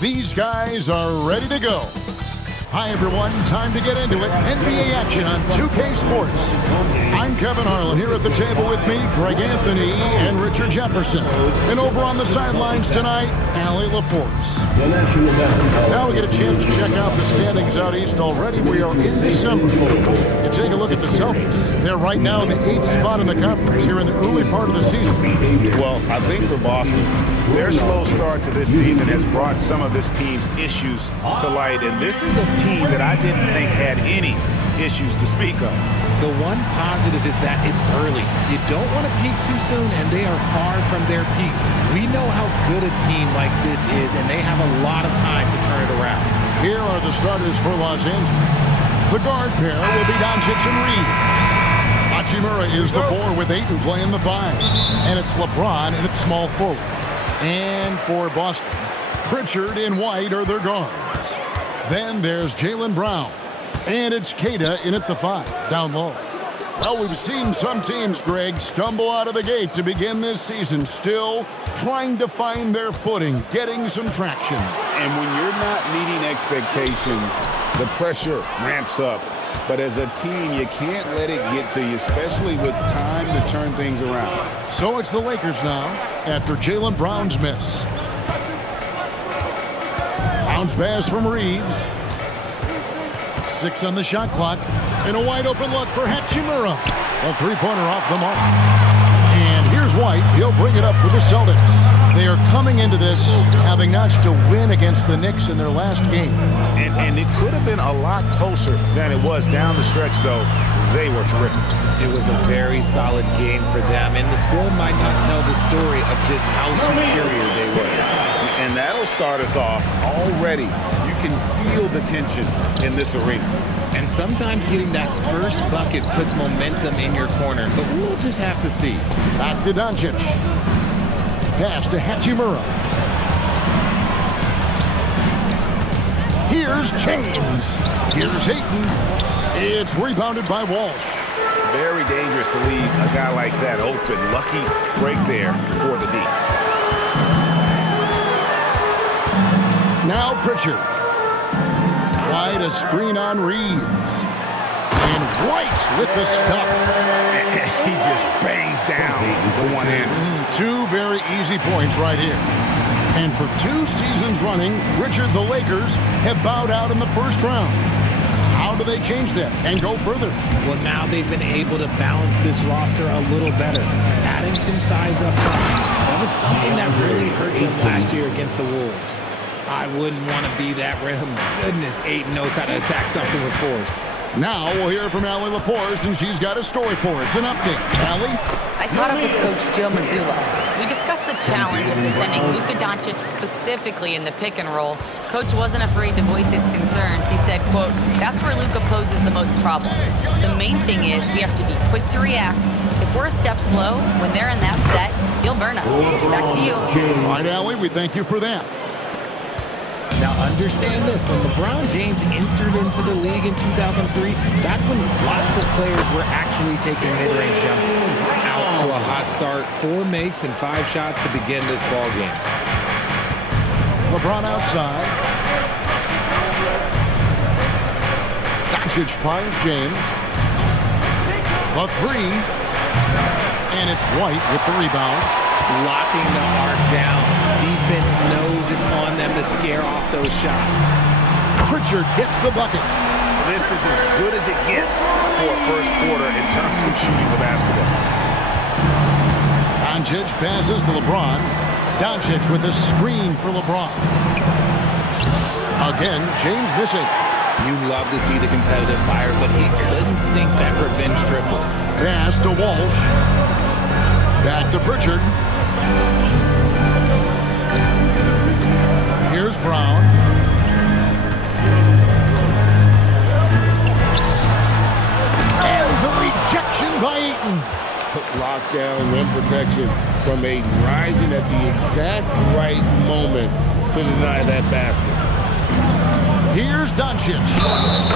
These guys are ready to go. Hi, everyone. Time to get into it. NBA action on 2K Sports. I'm Kevin Harlan here at the table with me, Greg Anthony and Richard Jefferson. And over on the sidelines tonight, Allie LaForce. Now we get a chance to check out the standings out east already. We are in December. You take a look at the Celtics. They're right now in the 8th spot in the conference here in the early part of the season. Well, I think for Boston, their slow start to this season has brought some of this team's issues to light. And this is a team that I didn't think had any issues to speak of. The one positive is that it's early. You don't want to peak too soon, and they are far from their peak. We know how good a team like this is, and they have a lot of time to turn it around. Here are the starters for Los Angeles. The guard pair will be Doncic and Reeves. Hachimura is the 4 with Ayton playing the 5. And it's LeBron in its small forward. And for Boston, Pritchard and White are their guards. Then there's Jaylen Brown. And it's Kata in at the 5, down low. Well, we've seen some teams, Greg, stumble out of the gate to begin this season, still trying to find their footing, getting some traction. And when you're not meeting expectations, the pressure ramps up. But as a team, you can't let it get to you, especially with time to turn things around. So it's the Lakers now, after Jaylen Brown's miss. Bounce pass from Reeves. 6 on the shot clock, and a wide-open look for Hachimura. A three-pointer off the mark. And here's White. He'll bring it up for the Celtics. They are coming into this having notched a win against the Knicks in their last game. And it could have been a lot closer than it was down the stretch, though. They were terrific. It was a very solid game for them, and the score might not tell the story of just how superior they were. And that'll start us off already. You can feel the tension in this arena. And sometimes getting that first bucket puts momentum in your corner, but we'll just have to see. Back to Doncic. Pass to Hachimura. Here's James. Here's Ayton. It's rebounded by Walsh. Very dangerous to leave a guy like that open. Lucky break there for the D. Now Pritchard. White, a screen on Reeves. And White with the stuff. He just bangs down the one-hander. 2 very easy points right here. And for 2 seasons running, Richard, the Lakers have bowed out in the first round. How do they change that and go further? Well, now they've been able to balance this roster a little better, adding some size up top. That was something that really hurt them last year against the Wolves. I wouldn't want to be that rim. Goodness, Ayton knows how to attack something with force. Now we'll hear from Allie LaForce, and she's got a story for us. An update. Allie? I caught up with Coach Joe Mazzulla. We discussed the challenge of defending Luka Doncic specifically in the pick and roll. Coach wasn't afraid to voice his concerns. He said, quote, "That's where Luka poses the most problems. The main thing is we have to be quick to react. If we're a step slow, when they're in that set, he'll burn us." Back to you. All right, Allie, we thank you for that. Now understand this, when LeBron James entered into the league in 2003, that's when lots of players were actually taking mid-range jumpers. Out to a hot start, 4 makes and 5 shots to begin this ball game. LeBron outside. Doncic finds James. The 3. And it's White with the rebound. Locking the arc down. Defense knows it's on them to scare off those shots. Pritchard gets the bucket. This is as good as it gets for a first quarter in terms of shooting the basketball. Doncic passes to LeBron. Doncic with a screen for LeBron. Again, James missing. You love to see the competitive fire, but he couldn't sink that revenge triple. Pass to Walsh. Back to Pritchard. Here's Brown. And the rejection by Ayton. Lockdown rim protection from Ayton, rising at the exact right moment to deny that basket. Here's Doncic.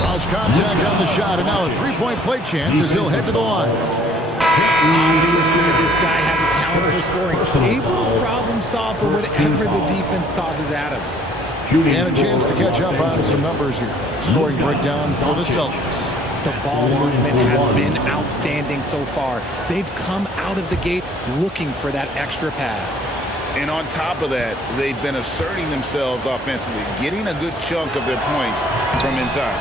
Lost contact on the shot, and now a three-point play chance as he'll head to the line. Obviously, this guy has a talent for scoring. Able to problem solve for whatever the defense tosses at him. And a chance to catch up on some numbers here. Scoring breakdown for the Celtics. The ball movement has been outstanding so far. They've come out of the gate looking for that extra pass. And on top of that, they've been asserting themselves offensively, getting a good chunk of their points from inside.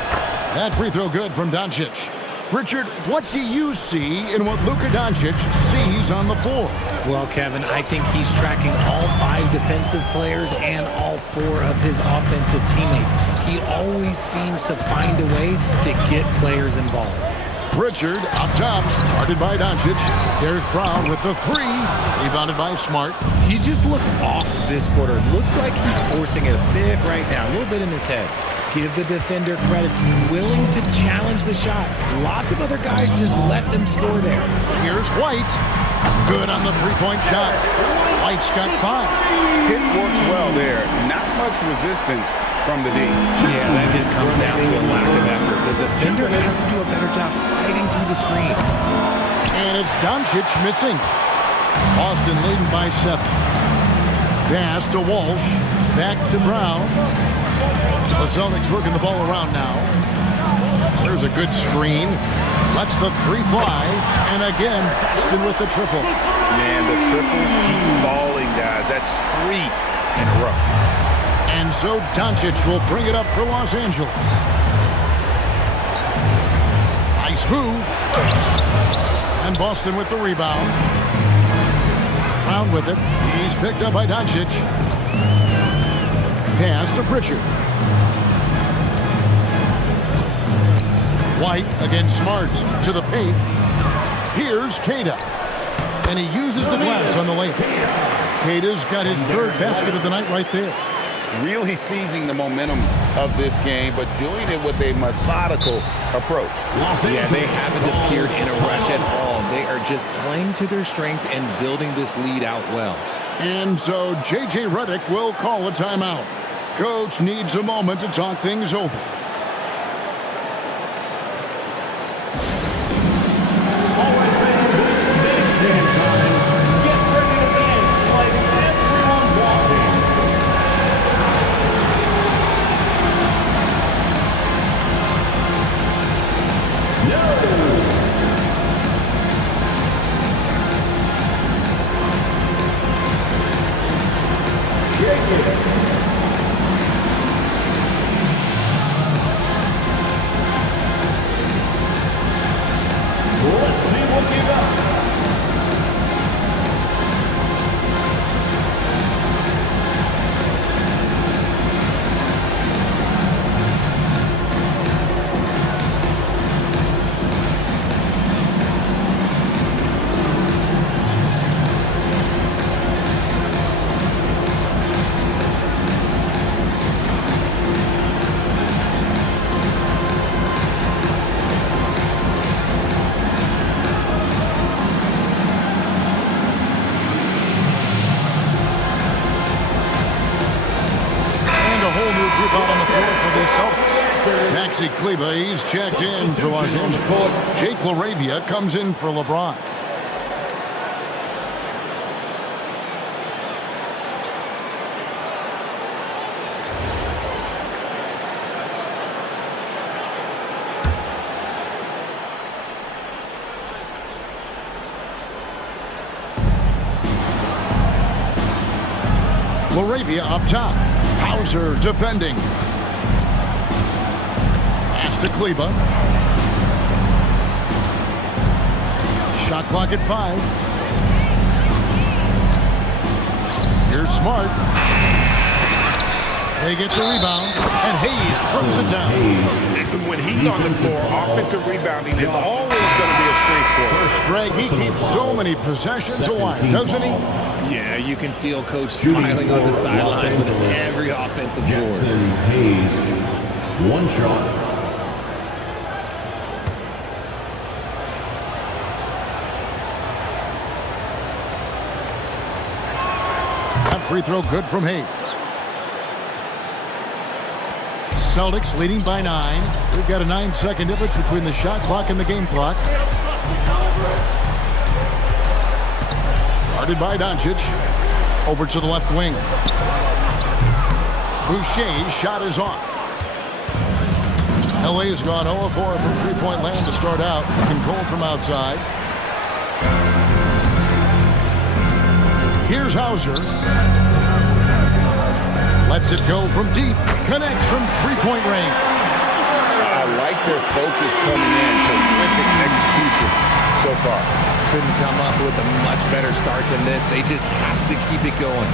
That free throw good from Doncic. Richard, what do you see in what Luka Doncic sees on the floor? Well, Kevin, I think he's tracking all 5 defensive players and all 4 of his offensive teammates. He always seems to find a way to get players involved. Richard up top, guarded by Doncic. There's Brown with the 3, rebounded by Smart. He just looks off this quarter. Looks like he's forcing it a bit right now, a little bit in his head. Give the defender credit, willing to challenge the shot. Lots of other guys just let them score there. Here's White. Good on the three-point shot. White's got 5. It works well there. Not much resistance from the D. Yeah, that just comes down to a lack of effort. The defender has to do a better job fighting through the screen. And it's Doncic missing. Boston leading by 7. Pass to Walsh. Back to Brown. The Celtics working the ball around now. There's a good screen. Lets the 3 fly. And again, Boston with the triple. Man, the triples keep falling, guys. That's 3 in a row. And so Doncic will bring it up for Los Angeles. Nice move. And Boston with the rebound. Brown with it. He's picked up by Doncic. Pass to Pritchard. White against Smart to the paint. Here's Queta. And he uses the glass on the layup. Queta's got his 3rd basket of the night right there. Really seizing the momentum of this game, but doing it with a methodical approach. Yeah, they haven't appeared in a rush at all. They are just playing to their strengths and building this lead out well. And so J.J. Redick will call a timeout. Coach needs a moment to talk things over. Maxi Kleber, he's checked in for Los Angeles. Jake LaRavia comes in for LeBron. LaRavia up top. Hauser defending. To Kleber. Shot clock at 5. Here's Smart. They get the rebound, and Hayes throws it down. When he's on the floor, offensive rebounding is always going to be a strength for him. Greg, he keeps so many possessions alive, doesn't he? Yeah, you can feel Coach smiling on the sidelines with every offensive board. Hayes, 1 shot. Free throw good from Hayes. Celtics leading by 9. We've got a 9-second difference between the shot clock and the game clock. Guarded by Doncic. Over to the left wing. Boucher's shot is off. LA's gone 0-4 from three-point land to start out. Looking cold from outside. Here's Hauser. Lets it go from deep. Connects from three-point range. I like their focus coming in. Terrific execution so far. Couldn't come up with a much better start than this. They just have to keep it going.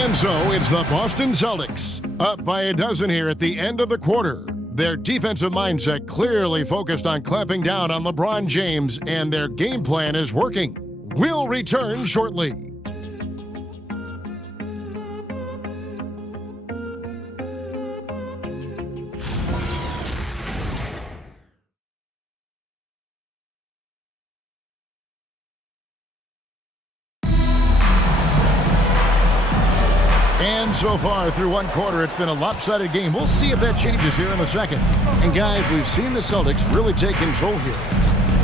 And so it's the Boston Celtics, up by a dozen here at the end of the quarter. Their defensive mindset clearly focused on clamping down on LeBron James, and their game plan is working. We'll return shortly. And so far through one quarter, it's been a lopsided game. We'll see if that changes here in the second. And guys, we've seen the Celtics really take control here.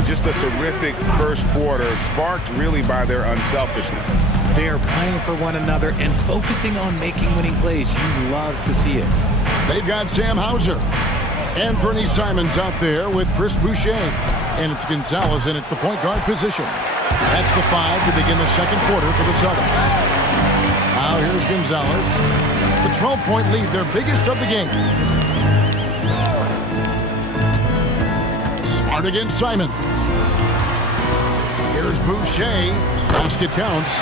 Just a terrific first quarter, sparked really by their unselfishness. They are playing for one another and focusing on making winning plays. You love to see it. They've got Sam Hauser. Anthony Simons out there with Chris Boucher. And it's Gonzalez in at the point guard position. That's the 5 to begin the second quarter for the Celtics. Now here's Gonzalez. The 12-point lead, their biggest of the game. Smart against Simon. Here's Boucher. Basket counts.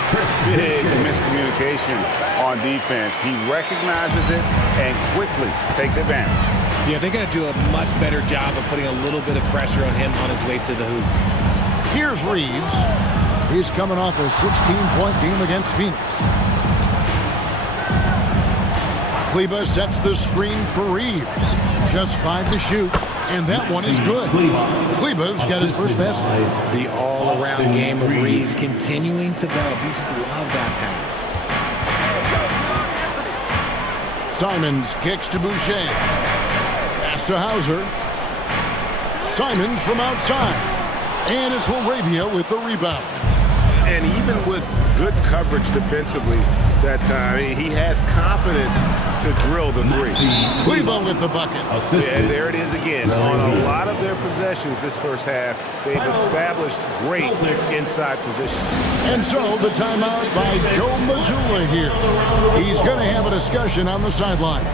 Big miscommunication on defense. He recognizes it and quickly takes advantage. Yeah, they're going to do a much better job of putting a little bit of pressure on him on his way to the hoop. Here's Reeves. He's coming off a 16-point game against Phoenix. Kleba sets the screen for Reeves. Just 5 to shoot, and that one is good. Kleba's got his first basket. The all-around game of Reeves continuing to develop. You just love that pass. Simons kicks to Boucher. Pass to Hauser. Simons from outside. And it's Laravia with the rebound. And even with good coverage defensively that time, he has confidence to drill the three. Kleba with the bucket. And there it is again. On a lot of their possessions this first half, they've established great inside position. And so the timeout by Joe Mazzulla here. He's going to have a discussion on the sideline.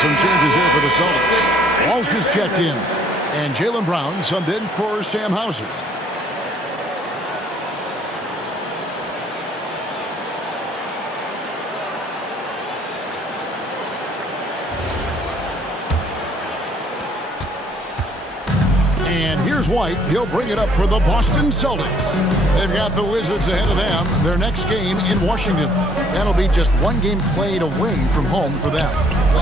Some changes here for the Celtics. Walsh is checked in, and Jaylen Brown subbed in for Sam Hauser. And here's White. He'll bring it up for the Boston Celtics. They've got the Wizards ahead of them. Their next game in Washington. That'll be just one game played away from home for them.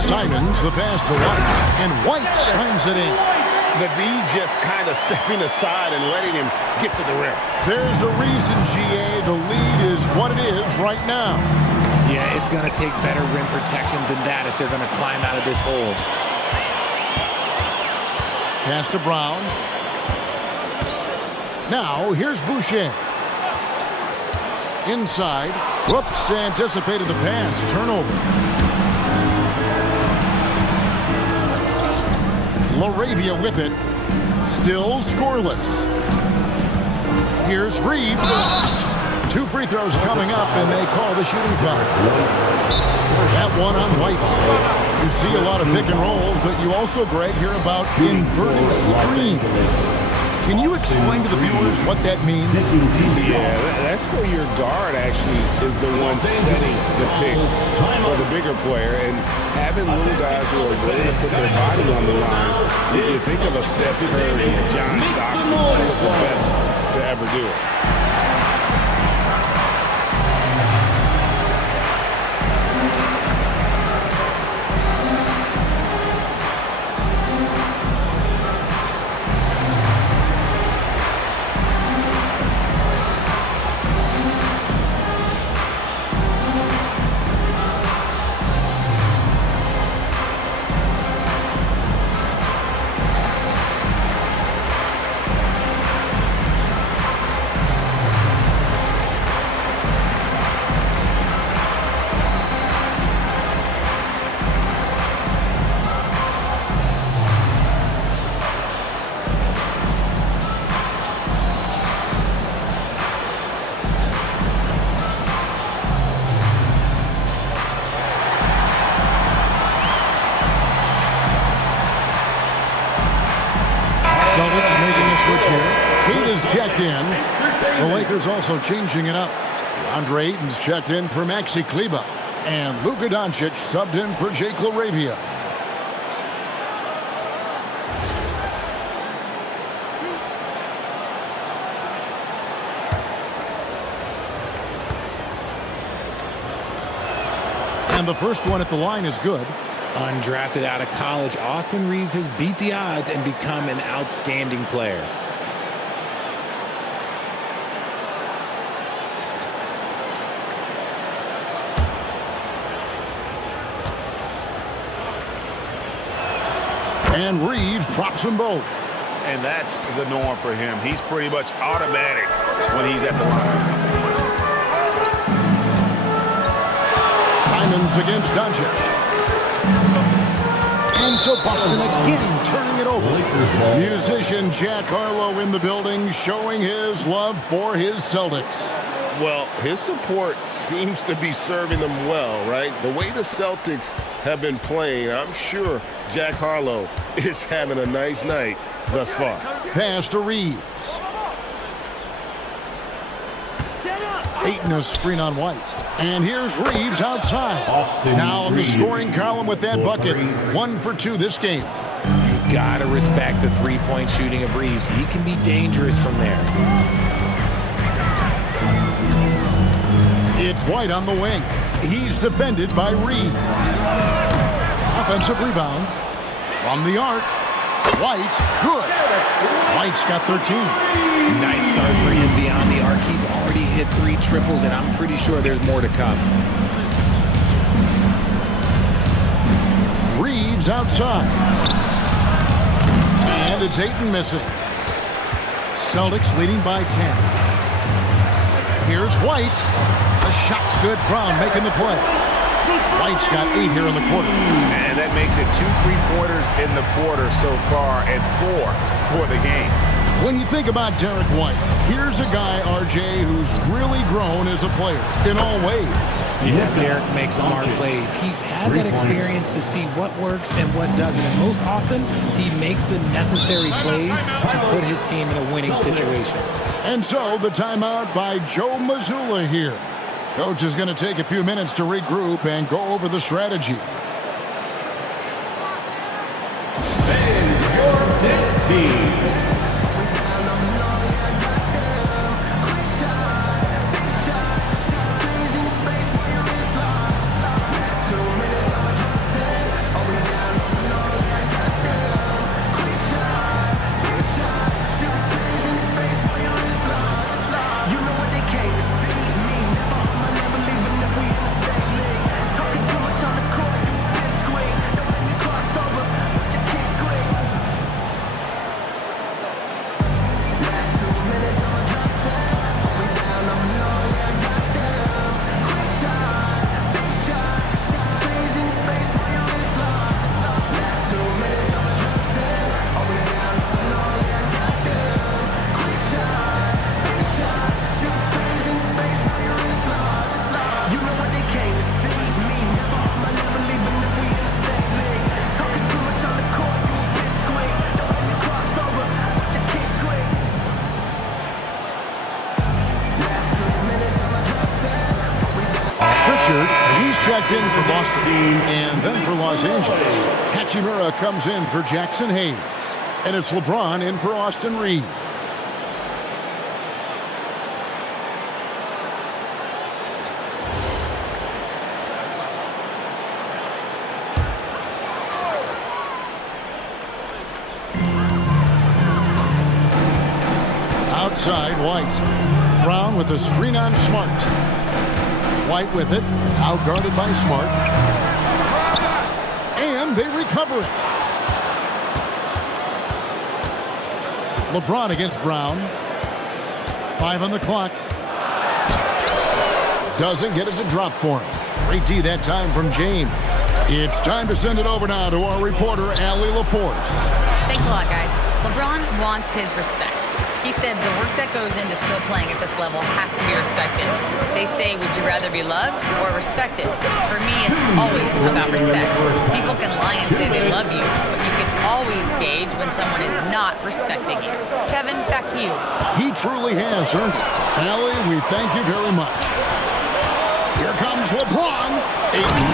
Simons, the pass to White, and White slams it in. The V just kind of stepping aside and letting him get to the rim. There's a reason, GA. The lead is what it is right now. Yeah, it's going to take better rim protection than that if they're going to climb out of this hole. Pass to Brown. Now, here's Boucher. Inside. Whoops, anticipated the pass. Turnover. Laravia with it. Still scoreless. Here's Reeves. 2 free throws coming up, and they call the shooting foul. That one on White. You see a lot of pick and rolls, but you also, Greg, hear about inverted screens. Can you explain to the viewers what that means? Yeah, that's where your guard actually is the one setting the pick for the bigger player. And having little guys who are willing to put their body on the line, you think of a Steph Curry and John Stockton, two of the best to ever do it. Celtics making a switch here. Kate is checked in. The Lakers also changing it up. Andre Ayton's checked in for Maxi Kleber. And Luka Doncic subbed in for Jake LaRavia. And the first one at the line is good. Undrafted out of college, Austin Reeves has beat the odds and become an outstanding player. And Reeves drops them both. And that's the norm for him. He's pretty much automatic when he's at the line. Simons against Doncic. And so Boston again turning it over. Musician Jack Harlow in the building showing his love for his Celtics. Well, his support seems to be serving them well, right? The way the Celtics have been playing, I'm sure Jack Harlow is having a nice night thus far. Pass to Reeves. Ayton a screen on White. And here's Reeves outside. Now on the scoring column with that bucket. 1 for 2 this game. You gotta respect the three-point shooting of Reeves. He can be dangerous from there. It's White on the wing. He's defended by Reeves. Offensive rebound from the arc. White, good. White's got 13. Nice start for him beyond the arc. He's already hit 3 triples, and I'm pretty sure there's more to come. Reeves outside. And it's Ayton missing. Celtics leading by 10. Here's White. The shot's good. Brown making the play. White's got 8 here in the quarter. And that makes it 2 3-pointers in the quarter so far and 4 for the game. When you think about Derek White, here's a guy, RJ, who's really grown as a player in all ways. Yeah, Derek makes smart plays. He's had that experience to see what works and what doesn't. And most often, he makes the necessary plays to put his team in a winning situation. And so the timeout by Joe Mazzulla here. Coach is going to take a few minutes to regroup and go over the strategy. He's checked in for Boston. And then for Los Angeles, Hachimura comes in for Jackson Hayes. And it's LeBron in for Austin Reeves. Outside, White. Brown with a screen on Smart. White with it, out-guarded by Smart. And they recover it. LeBron against Brown. 5 on the clock. Doesn't get it to drop for him. Great D that time from James. It's time to send it over now to our reporter, Allie LaForce. Thanks a lot, guys. LeBron wants his respect. He said the work that goes into still playing at this level has to be respected. They say, would you rather be loved or respected? For me, it's always about respect. People can lie and say they love you, but you can always gauge when someone is not respecting you. Kevin, back to you. He truly has earned it. Allie, we thank you very much. Here comes LeBron. Ayton.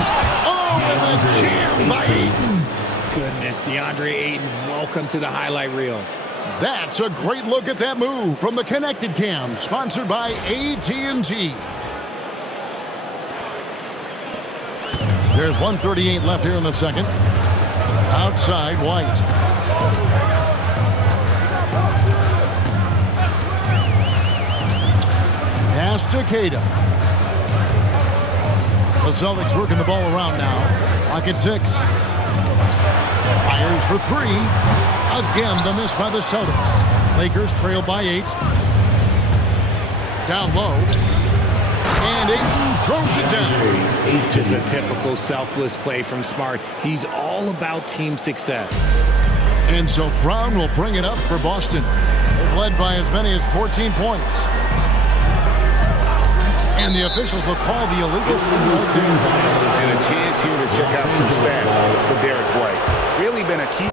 Oh, and the jam by Ayton. Goodness, DeAndre Ayton, welcome to the highlight reel. That's a great look at that move from the Connected Cam, sponsored by AT&T. There's 1:38 left here in the second. Outside, White. Pass to Cada. The Celtics working the ball around now. Clock at 6. Fires for 3. Again, the miss by the Celtics. Lakers trail by 8. Down low. And Ayton throws it down. Just a typical selfless play from Smart. He's all about team success. And so Brown will bring it up for Boston. They've led by as many as 14 points. And the officials will call the illegal screen right there. And a chance here to check out some stats for Derek White. Really been a key.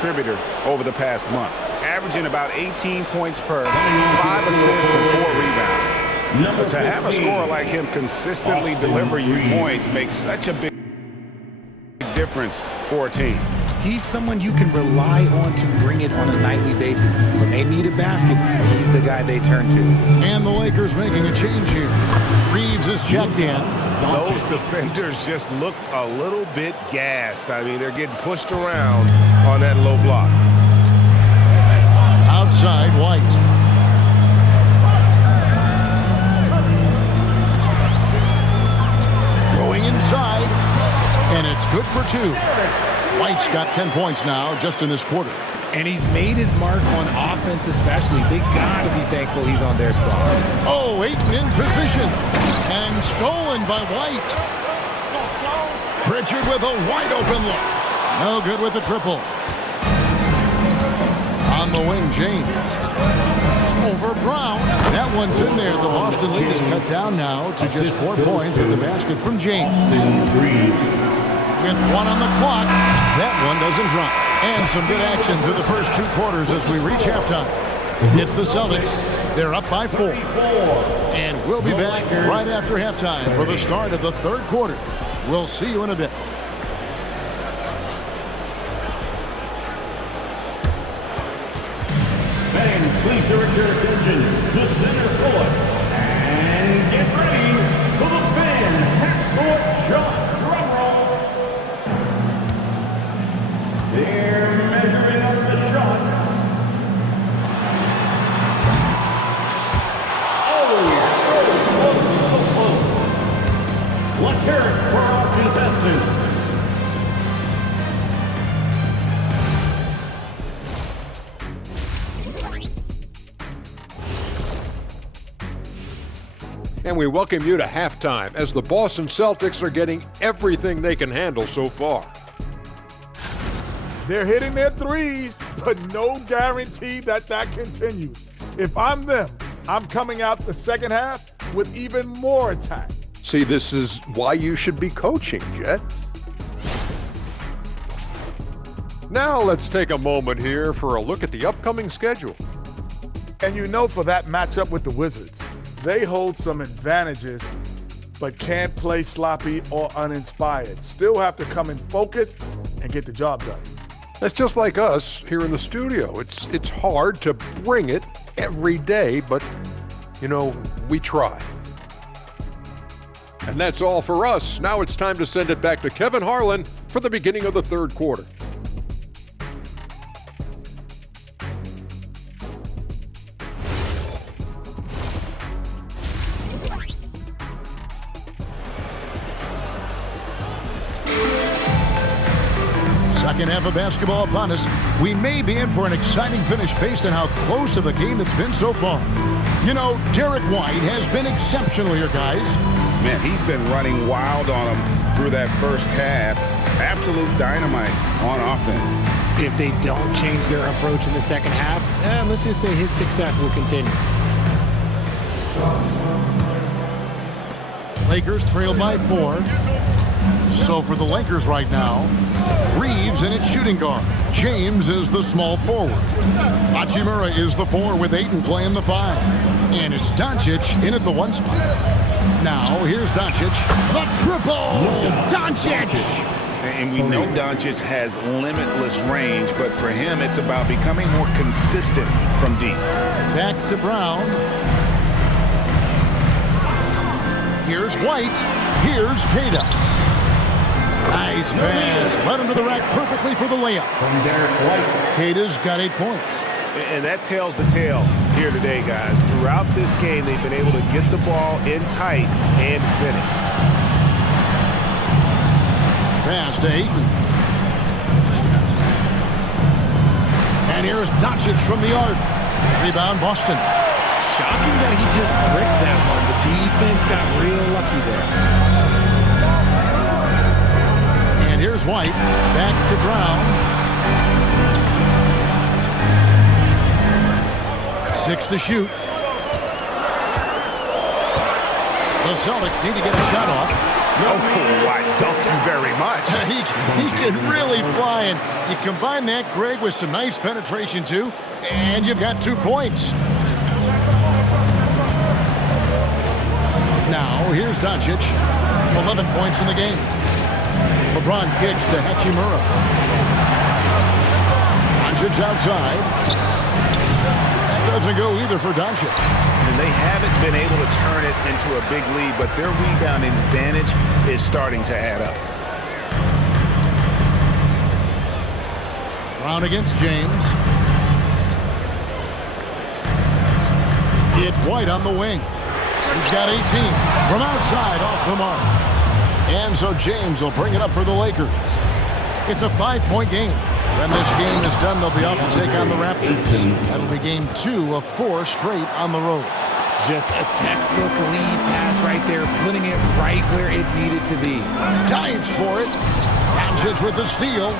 contributor over the past month, averaging about 18 points per, 5 assists and 4 rebounds. But to have a scorer like him consistently deliver you points makes such a big difference for a team. He's someone you can rely on to bring it on a nightly basis. When they need a basket, he's the guy they turn to. And the Lakers making a change here. Reeves is checked in. Those defenders just look a little bit gassed. I mean, they're getting pushed around on that low block. Outside, White. Going inside, and it's good for 2. White's got 10 points now just in this quarter. And he's made his mark on offense especially. They got to be thankful he's on their squad. Oh, Ayton in position. And stolen by White. Pritchard with a wide open look. No good with the triple. On the wing, James. Over Brown. That one's in there. The Boston lead is cut down now to just 4 points with the basket from James. With 1 on the clock, that one doesn't drop. And some good action through the first 2 quarters as we reach halftime. It's the Celtics. They're up by 4. And we'll be back right after halftime for the start of the 3rd quarter. We'll see you in a bit. Fans, please direct your attention to center court. And get ready for the fan half-court shot. They're measuring up the shot. Oh, so close. Let's hear it for our contestant. And we welcome you to halftime as the Boston Celtics are getting everything they can handle so far. They're hitting their threes, but no guarantee that continues. If I'm them, I'm coming out the second half with even more attack. See, this is why you should be coaching, Jet. Now let's take a moment here for a look at the upcoming schedule. And you know, for that matchup with the Wizards, they hold some advantages, but can't play sloppy or uninspired. Still have to come in focused and get the job done. That's just like us here in the studio. It's hard to bring it every day, but, you know, we try. And that's all for us. Now it's time to send it back to Kevin Harlan for the beginning of the 3rd quarter. Second half of basketball upon us. We may be in for an exciting finish based on how close of a game it's been so far. You know, Derek White has been exceptional here, guys. Man, he's been running wild on them through that first half. Absolute dynamite on offense. If they don't change their approach in the second half, let's just say his success will continue. Lakers trail by 4. So for the Lakers right now, Reeves in its shooting guard. James is the small forward. Hachimura is the 4 with Ayton playing the 5. And it's Doncic in at the 1 spot. Now here's Doncic. The triple! Doncic! And we know Doncic has limitless range, but for him, it's about becoming more consistent from deep. Back to Brown. Here's White. Here's Queta. Nice pass. Led him to the rack perfectly for the layup. From Derek White. Queta's got 8 points. And that tells the tale here today, guys. Throughout this game, they've been able to get the ball in tight and finish. Pass to Ayton. And here's Doncic from the arc. Rebound, Boston. Shocking that he just bricked that one. The defense got real lucky there. And here's White. Back to Brown. 6 to shoot. The Celtics need to get a shot off. Oh, why, thank you very much. He can really fly, and you combine that, Greg, with some nice penetration, too, and you've got 2 points. Now, here's Doncic. 11 points in the game. LeBron kicks to Hachimura. Doncic outside. That doesn't go either for Doncic. And they haven't been able to turn it into a big lead, but their rebounding advantage is starting to add up. Brown against James. It's White on the wing. He's got 18 from outside off the mark. And so James will bring it up for the Lakers. It's a 5-point game. When this game is done, they'll be off to take on the Raptors. That'll be game 2 of 4 straight on the road. Just a textbook lead pass right there, putting it right where it needed to be. Dives for it. Doncic with the steal.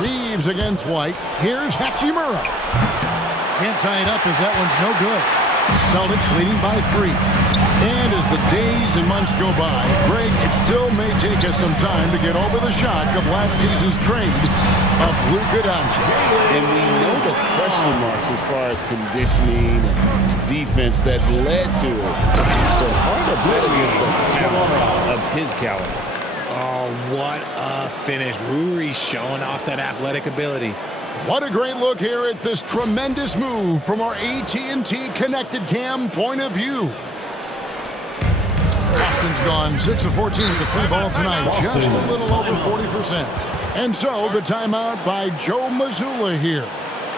Reeves against White. Here's Hachimura. Can't tie it up as that one's no good. Celtics leading by 3. And as the days and months go by, Greg, it still may take us some time to get over the shock of last season's trade of Luka Doncic. And we know the question marks as far as conditioning and defense that led to it. But hard to bet against the talent of his caliber. Oh, what a finish. Ruri showing off that athletic ability. What a great look here at this tremendous move from our AT&T Connected Cam point of view. Boston's gone 6 of 14 with the 3 ball tonight, just a little over 40%. And so the timeout by Joe Mazzulla here,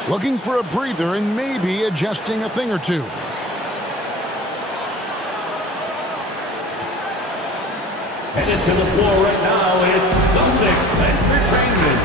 looking for a breather and maybe adjusting a thing or two. Headed to the floor right now, it's Celtics Entertainment.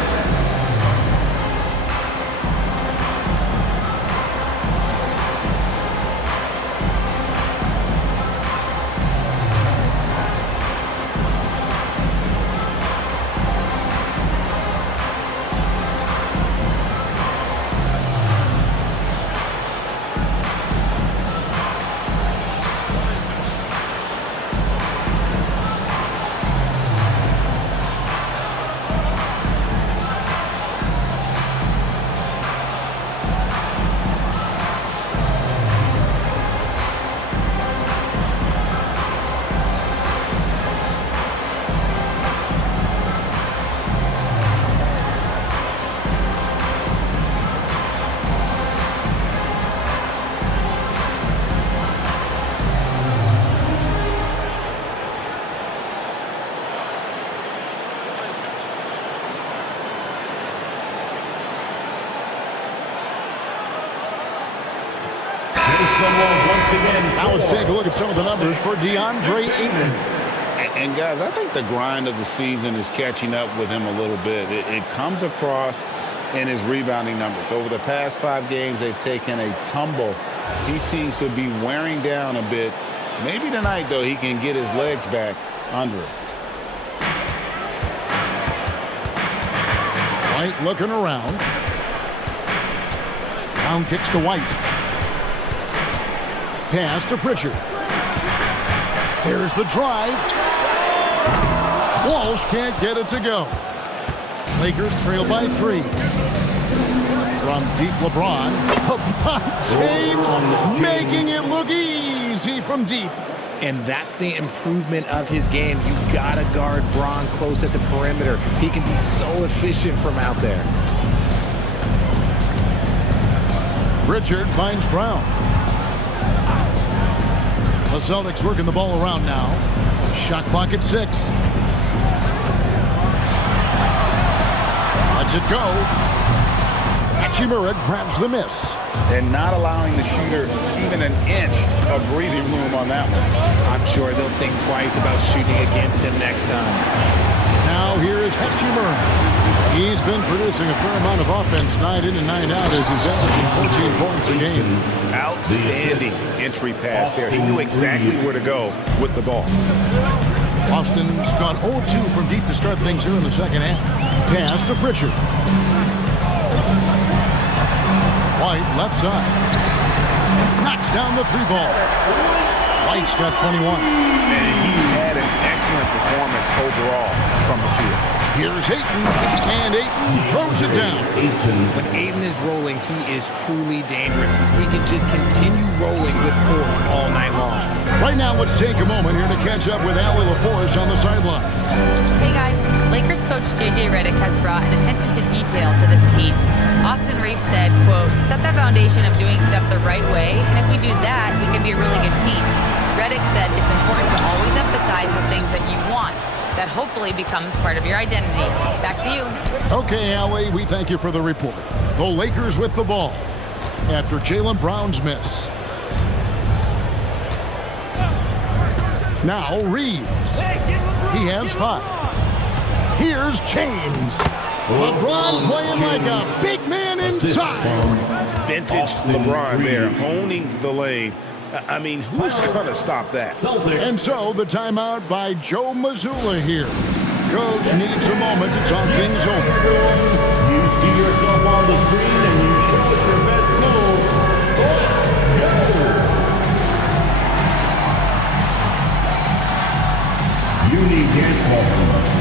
Now let's take a look at some of the numbers for DeAndre Ayton. And guys, I think the grind of the season is catching up with him a little bit. It comes across in his rebounding numbers. Over the past 5 games, they've taken a tumble. He seems to be wearing down a bit. Maybe tonight, though, he can get his legs back under it. White looking around. Brown kicks to White. Pass to Pritchard. Here's the drive. Walsh can't get it to go. Lakers trail by 3. From deep, LeBron. James making it look easy from deep. And that's the improvement of his game. You gotta guard Braun close at the perimeter. He can be so efficient from out there. Pritchard finds Brown. The Celtics working the ball around now. Shot clock at 6. Lets it go. Hachimura grabs the miss. And not allowing the shooter even an inch of breathing room on that one. I'm sure they'll think twice about shooting against him next time. Now here is Hachimura. He's been producing a fair amount of offense night in and night out as he's averaging 14 points a game. Outstanding entry pass there. He knew exactly where to go with the ball. Boston's gone 0-2 from deep to start things here in the second half. Pass to Pritchard. White left side. Knocks down the 3 ball. White's got 21. And he's had an excellent performance overall from the field. Here's Ayton, and Ayton throws it down. When Ayton is rolling, he is truly dangerous. He can just continue rolling with force all night long. Right now, let's take a moment here to catch up with Allie LaForce on the sideline. Hey guys, Lakers coach J.J. Redick has brought an attention to detail to this team. Austin Reeves said, quote, set the foundation of doing stuff the right way, and if we do that, we can be a really good team. Redick said it's important to always emphasize the things that you want. That hopefully becomes part of your identity. Back to you. Okay, Allie, we thank you for the report. The Lakers with the ball after Jaylen Brown's miss. Now Reeves. He has 5. Here's James. LeBron playing like a big man inside. Vintage LeBron there, honing the lane. I mean, who's going to stop that? And so the timeout by Joe Mazzulla here. Coach needs a moment to talk things over. You see yourself on the screen and you show us your best move. Let's go! You need dance ball from us.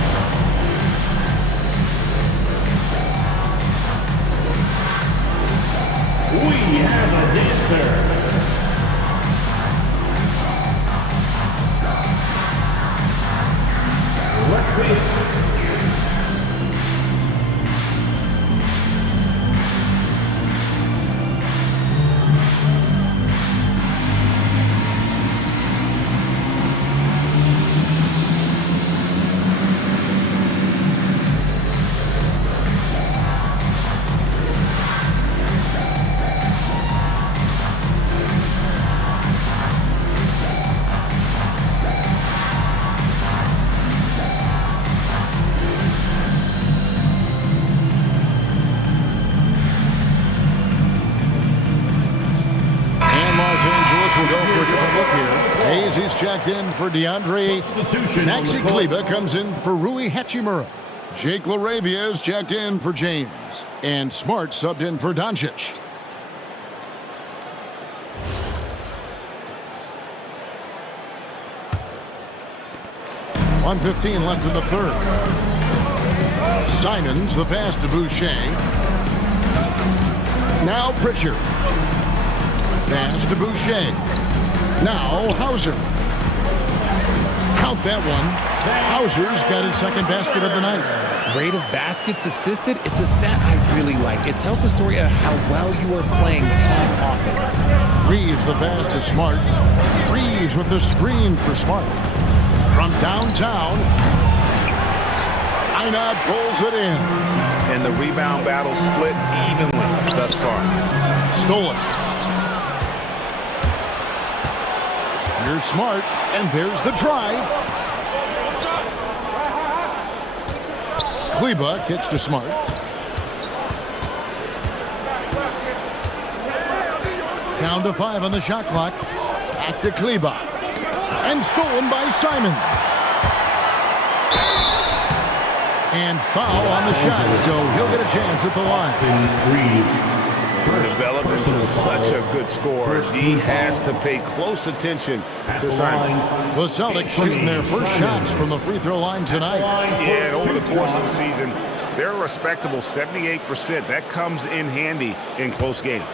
We have a dancer. Let's see it. We'll go for a different look here. Hayes, he's checked in for DeAndre. Maxi Kleba comes in for Rui Hachimura. Jake LaRavia is checked in for James. And Smart subbed in for Doncic. .115 left in the third. Simons, the pass to Boucher. Now Pritchard. Pass to Boucher. Now Hauser. Count that one. Hauser's got his second basket of the night. Rate of baskets assisted, it's a stat I really like. It tells the story of how well you are playing team offense. Reeves the pass to Smart. Reeves with the screen for Smart. From downtown, Einad pulls it in. And the rebound battle split evenly thus far. Stolen. Here's Smart, and there's the drive. Kleba gets to Smart. Down to 5 on the shot clock. Back to Kleba. And stolen by Simon. And foul on the shot, so he'll get a chance at the line. Developed into such a good scorer. D has to pay close attention to Simon. The Celtics shooting their first shots from the free throw line tonight. Yeah, and over the course of the season, they're a respectable 78%. That comes in handy in close games.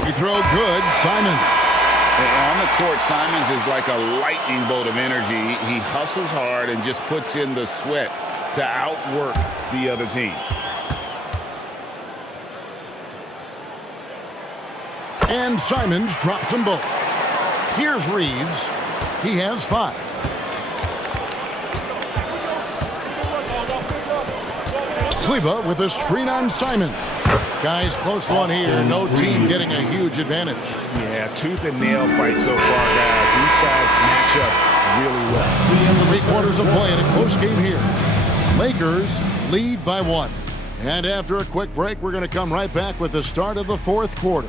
Free throw good, Simon. And on the court, Simons is like a lightning bolt of energy. He hustles hard and just puts in the sweat to outwork the other team. And Simons drops them both. Here's Reeves. He has 5. Kleba with a screen on Simon. Guys, close one here. No team getting a huge advantage. Yeah, tooth and nail fight so far, guys. These sides match up really well. 3 quarters of play in a close game here. Lakers lead by 1. And after a quick break, we're going to come right back with the start of the 4th quarter.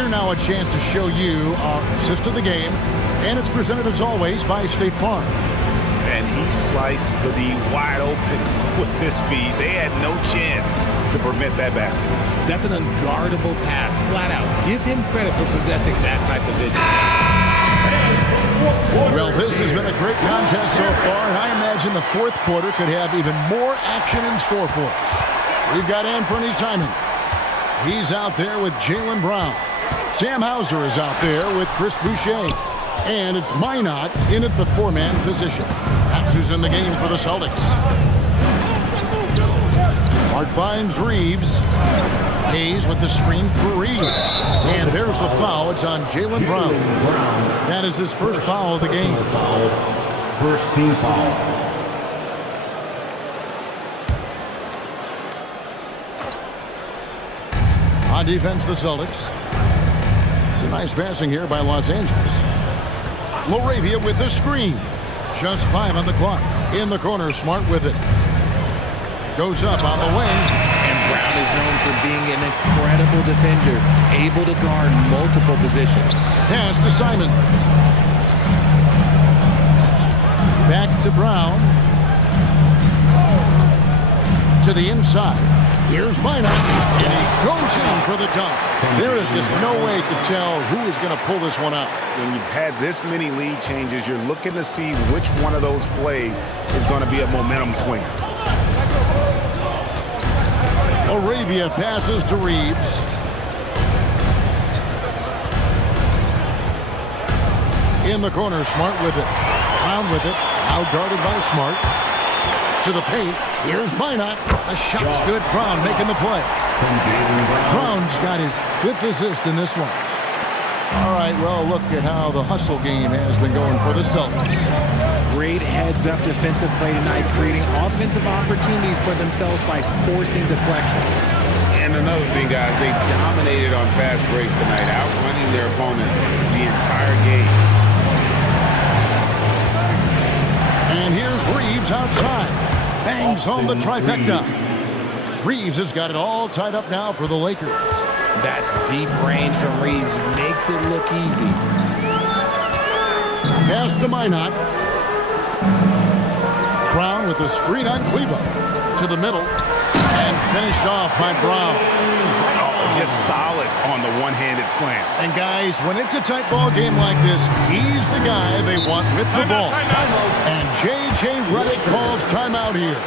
Here now a chance to show you our assist of the game, and it's presented as always by State Farm. And he sliced the D wide open with his feet. They had no chance to prevent that basket. That's an unguardable pass, flat out. Give him credit for possessing that type of vision. Well, this has been a great contest so far, and I imagine the fourth quarter could have even more action in store for us. We've got Anthony Simon. He's out there with Jaylen Brown. Sam Hauser is out there with Chris Boucher. And it's Minot in at the four-man position. That's who's in the game for the Celtics. Smart finds Reeves. Hayes with the screen for Reeves. And there's the foul. It's on Jaylen Brown. That is his first foul of the game. First team foul. On defense, the Celtics. It's a nice passing here by Los Angeles. Laravia with the screen. Just 5 on the clock. In the corner, Smart with it. Goes up on the wing. And Brown is known for being an incredible defender, able to guard multiple positions. Pass to Simon. Back to Brown. To the inside. Here's Minot, and he goes in for the dunk. There is just no way to tell who is going to pull this one out. When you've had this many lead changes, you're looking to see which one of those plays is going to be a momentum swinger. Laravia passes to Reeves. In the corner, Smart with it. Brown with it. Now guarded by Smart. To the paint. Here's Minot. A shot's good. Brown making the play. Brown's got his 5th assist in this one. All right, well, look at how the hustle game has been going for the Celtics. Great heads-up defensive play tonight, creating offensive opportunities for themselves by forcing deflections. And another thing, guys, they dominated on fast breaks tonight, outrunning their opponent the entire game. And here's Reeves outside. Bangs home the trifecta. Reeves has got it all tied up now for the Lakers. That's deep range from Reeves. Makes it look easy. Pass to Minot. Brown with the screen on Cleveland. To the middle. And finished off by Brown. Oh, just solid on the one-handed slam. And guys, when it's a tight ball game like this, he's the guy they want with the ball. And J.J. Redick calls timeout here.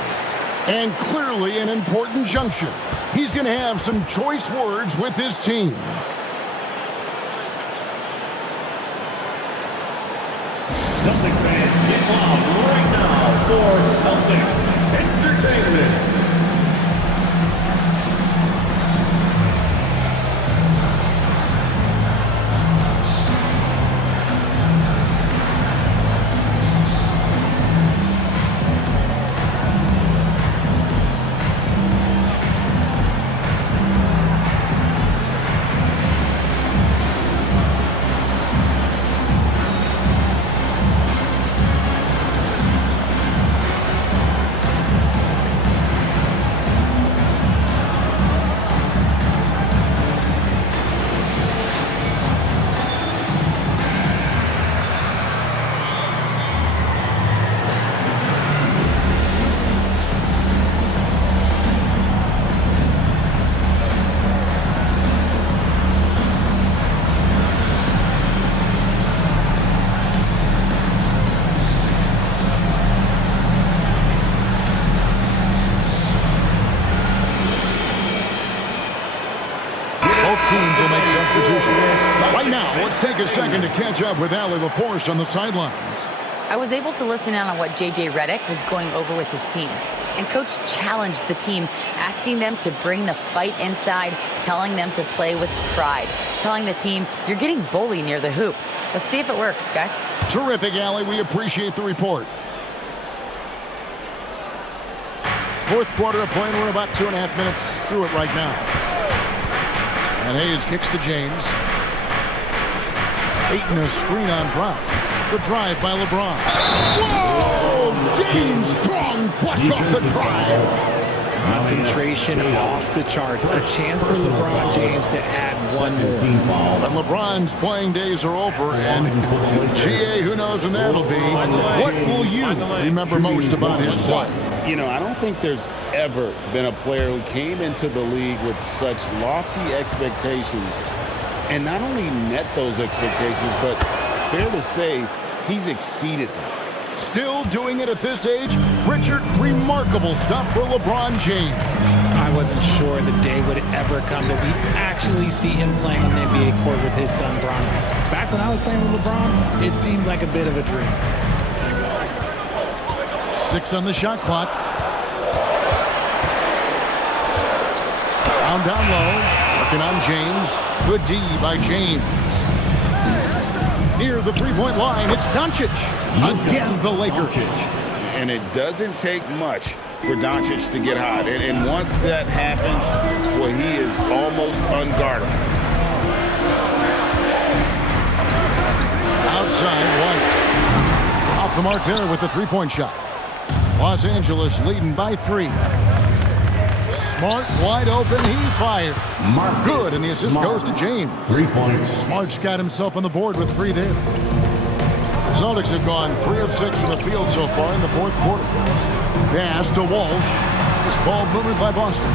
And clearly an important juncture. He's going to have some choice words with his team. Celtic fans, get loud right now for Celtic Entertainment. Teams will make substitutions. Right now, let's take a second to catch up with Allie LaForce on the sidelines. I was able to listen in on what J.J. Redick was going over with his team. And Coach challenged the team, asking them to bring the fight inside, telling them to play with pride, telling the team, you're getting bullied near the hoop. Let's see if it works, guys. Terrific, Allie. We appreciate the report. Fourth quarter of play, and we're about 2.5 minutes through it right now. And Hayes kicks to James. Ayton a screen on Brown. The drive by LeBron. Whoa! James strong flush off the drive. concentration off the charts. A chance for LeBron James to add one more. But LeBron's playing days are over, and GA, who knows when that'll be. What will you remember most about his son? You know, I don't think there's ever been a player who came into the league with such lofty expectations and not only met those expectations, but fair to say, he's exceeded them. Still doing it at this age? Richard, remarkable stuff for LeBron James. I wasn't sure the day would ever come that we'd actually see him playing on an NBA court with his son, Bronny. Back when I was playing with LeBron, it seemed like a bit of a dream. 6 on the shot clock. Down low, working on James. Good D by James. Near the three-point line, it's Doncic. Again, the Lakers. And it doesn't take much for Doncic to get hot. And once that happens, well, he is almost unguardable. Outside, White. Off the mark there with the three-point shot. Los Angeles leading by 3. Smart wide open, he fires. Good, and the assist goes to James. 3 points. Smart's got himself on the board with 3 there. The Celtics have gone 3 of 6 from the field so far in the fourth quarter. Pass to Walsh. This ball moved by Boston.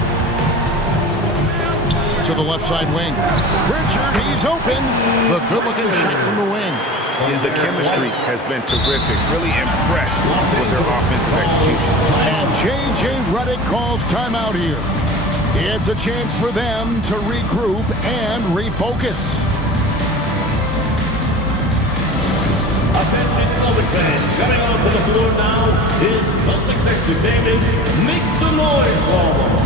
To the left side wing. Pritchard, he's open. The good-looking shot from the wing. And the chemistry has been terrific. Really impressed with their offensive execution. And J.J. Redick calls timeout here. It's a chance for them to regroup and refocus. Attention Celtics fans, coming onto the floor now is Celtics extra David. Make some noise for them.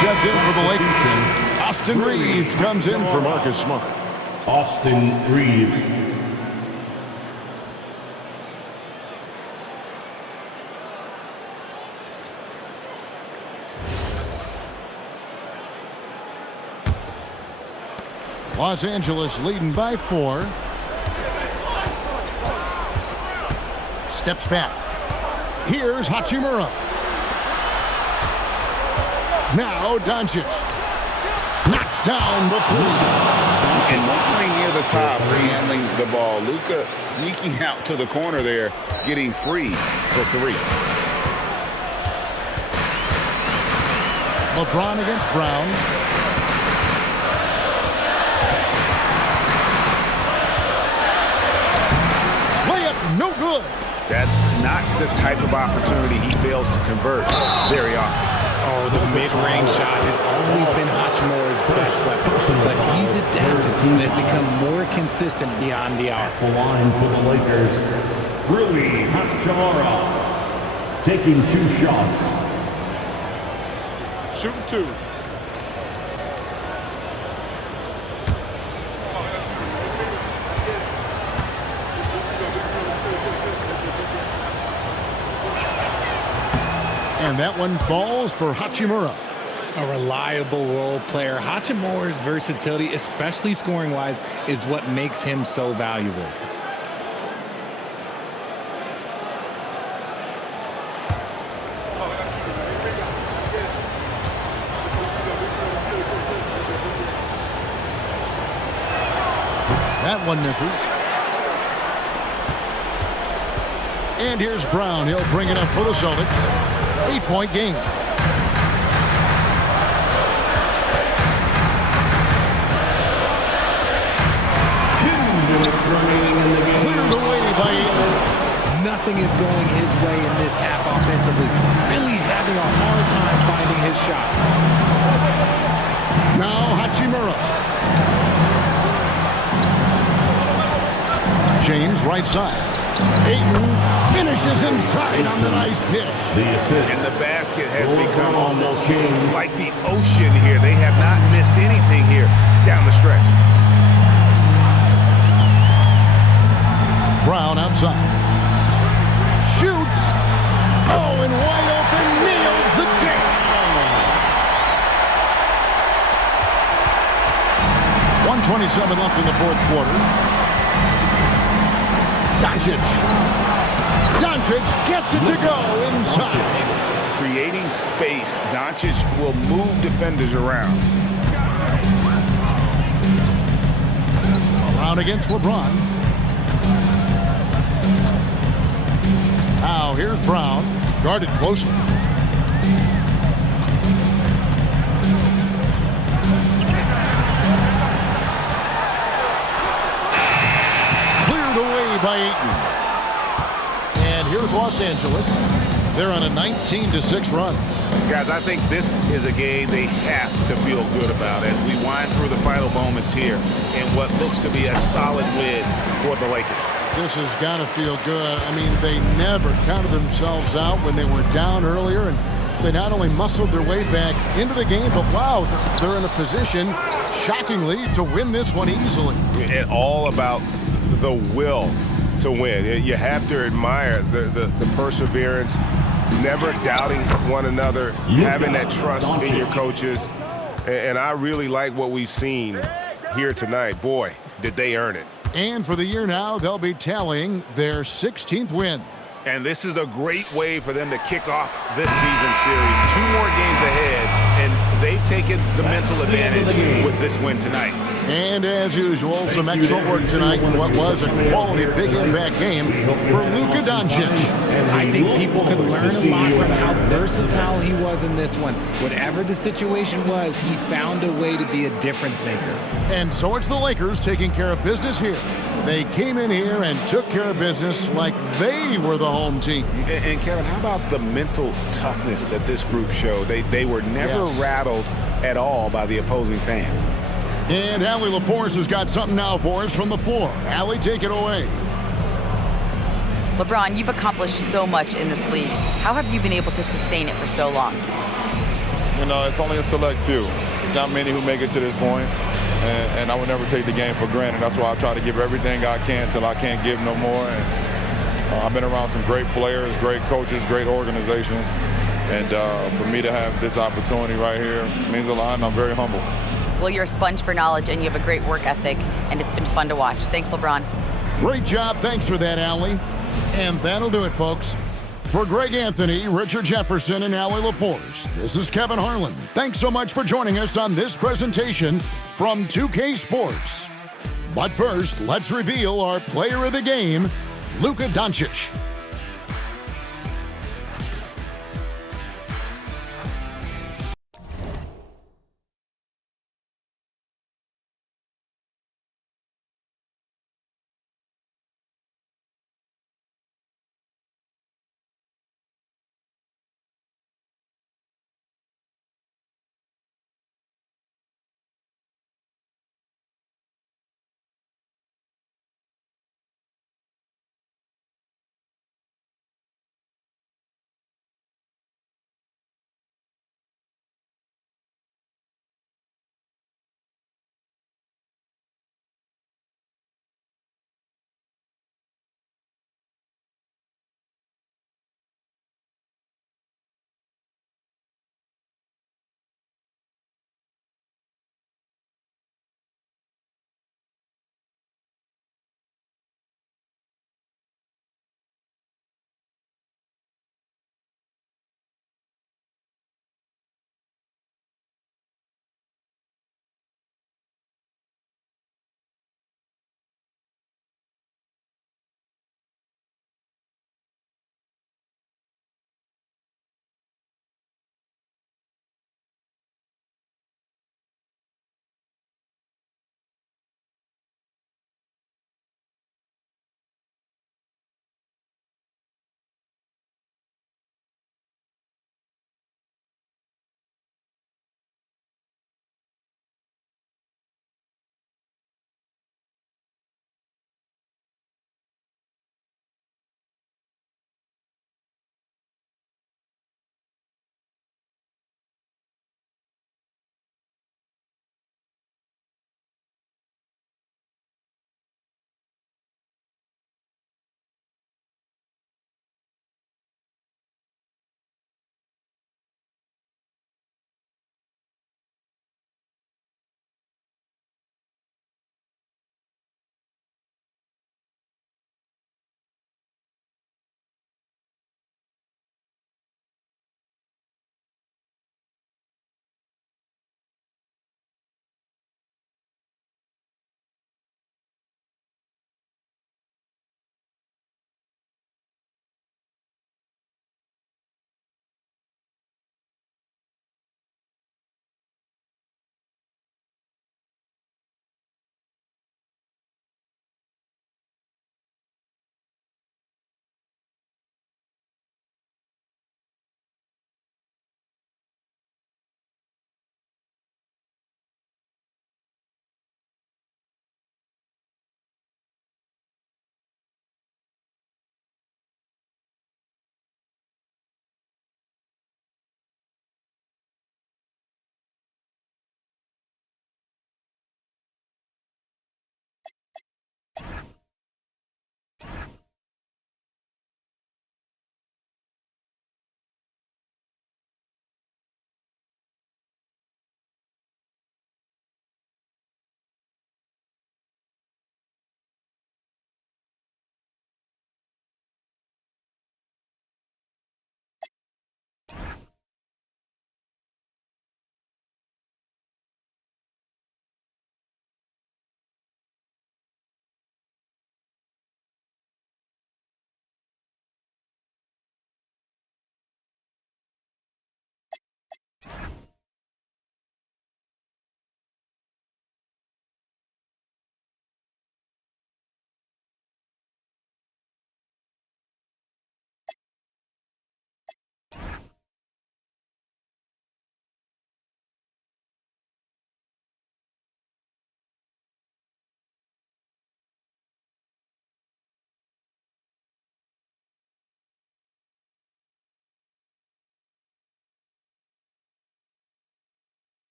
Checked in for the Lakers. Austin Reeves comes in for Marcus Smart. Austin Reeves. Los Angeles leading by 4. Steps back. Here's Hachimura. Now Doncic. Knocks down the 3. And one play near the top, handling the ball. Luka sneaking out to the corner there, getting free for 3. LeBron against Brown. Layup, no good. That's not the type of opportunity he fails to convert very often. Oh, the mid-range shot has always been Hachimura's best weapon, but he's adapted and has become more consistent beyond the arc. The line for the Lakers, Rui Hachimura, taking 2 shots. Shooting 2. And that one falls for Hachimura. A reliable role player. Hachimura's versatility, especially scoring-wise, is what makes him so valuable. That one misses. And here's Brown. He'll bring it up for the Celtics. 8-point game. Cleared away by Ayton. Nothing is going his way in this half offensively. Really having a hard time finding his shot. Now Hachimura. James right side. Ayton finishes inside on the nice dish. And the basket has become almost like the ocean here. They have not missed anything here down the stretch. Brown outside. Shoots. Oh, and wide open. Nails the jam. 1:27 left in the fourth quarter. Doncic gets it to go inside. Creating space, Doncic will move defenders around. Around against LeBron. Now here's Brown, guarded closely. Cleared away by Ayton. And here's Los Angeles. They're on a 19-6 run. Guys, I think this is a game they have to feel good about as we wind through the final moments here in what looks to be a solid win for the Lakers. This has got to feel good. I mean, they never counted themselves out when they were down earlier, and they not only muscled their way back into the game, but wow, they're in a position, shockingly, to win this one easily. And all about the will to win. You have to admire the perseverance, never doubting one another, having that trust in your coaches. And I really like what we've seen here tonight. Boy, did they earn it. And for the year now, they'll be tallying their 16th win. And this is a great way for them to kick off this season series. 2 more games ahead, and they've taken the mental advantage with this win tonight. And as usual, some excellent work tonight in what was a quality big impact game for Luka Doncic. I think people could learn a lot from how versatile he was in this one. Whatever the situation was, he found a way to be a difference maker. And so it's the Lakers taking care of business here. They came in here and took care of business like they were the home team. And Kevin, how about the mental toughness that this group showed? They were never rattled at all by the opposing fans. And Allie LaForce has got something now for us from the floor. Allie, take it away. LeBron, you've accomplished so much in this league. How have you been able to sustain it for so long? You know, it's only a select few. It's not many who make it to this point, and I would never take the game for granted. That's why I try to give everything I can till I can't give no more. And I've been around some great players, great coaches, great organizations, and for me to have this opportunity right here means a lot, and I'm very humble. Well, you're a sponge for knowledge, and you have a great work ethic, and it's been fun to watch. Thanks, LeBron. Great job. Thanks for that, Allie. And that'll do it, folks. For Greg Anthony, Richard Jefferson, and Allie LaForce, this is Kevin Harlan. Thanks so much for joining us on this presentation from 2K Sports. But first, let's reveal our player of the game, Luka Doncic.